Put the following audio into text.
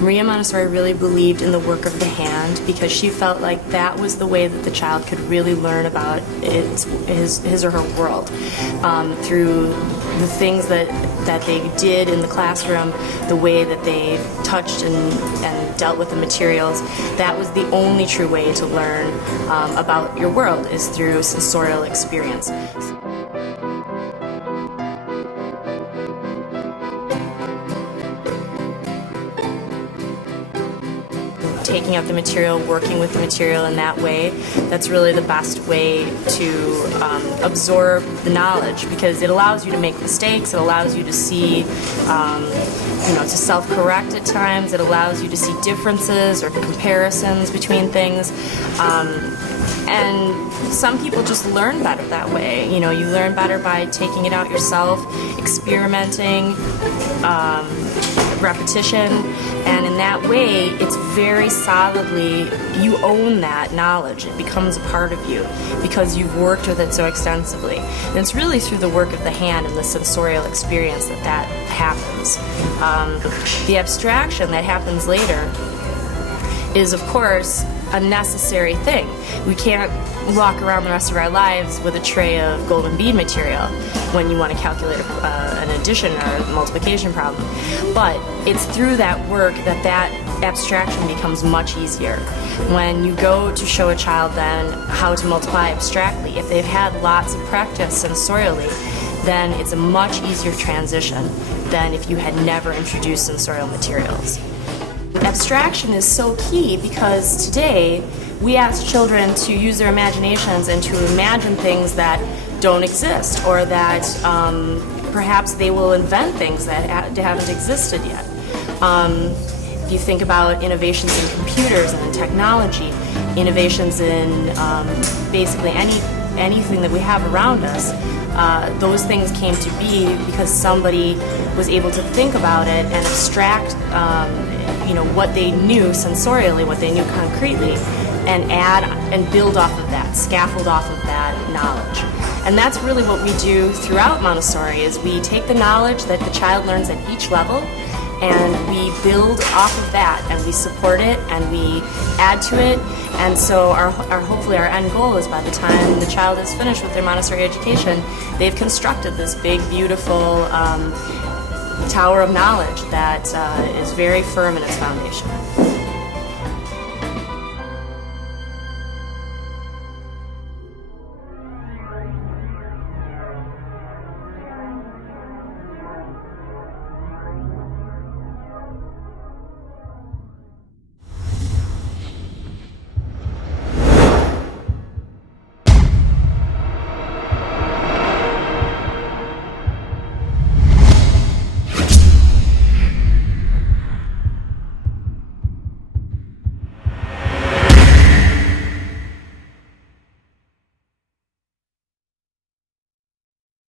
Maria Montessori really believed in the work of the hand because she felt like that was the way that the child could really learn about his or her world, through the things that they did in the classroom, the way that they touched and dealt with the materials. That was the only true way to learn about your world, is through sensorial experience. Taking up the material, working with the material in that way, that's really the best way to absorb the knowledge, because it allows you to make mistakes, it allows you to see, to self-correct at times, it allows you to see differences or comparisons between things. And some people just learn better that way. You learn better by taking it out yourself, experimenting, repetition, and in that way, it's very solidly, you own that knowledge. It becomes a part of you because you've worked with it so extensively. And it's really through the work of the hand and the sensorial experience that happens. The abstraction that happens later is, of course, a necessary thing. We can't walk around the rest of our lives with a tray of golden bead material when you want to calculate an addition or a multiplication problem. But it's through that work that abstraction becomes much easier. When you go to show a child then how to multiply abstractly, if they've had lots of practice sensorially, then it's a much easier transition than if you had never introduced sensorial materials. Abstraction is so key because today we ask children to use their imaginations and to imagine things that don't exist, or that perhaps they will invent things that haven't existed yet. If you think about innovations in computers and in technology, innovations in basically anything that we have around us, those things came to be because somebody was able to think about it and abstract what they knew sensorially, what they knew concretely, and add and build off of that, scaffold off of that knowledge. And that's really what we do throughout Montessori, is we take the knowledge that the child learns at each level and we build off of that, and we support it and we add to it. And so hopefully our end goal is, by the time the child is finished with their Montessori education, they've constructed this big, beautiful tower of knowledge that is very firm in its foundation.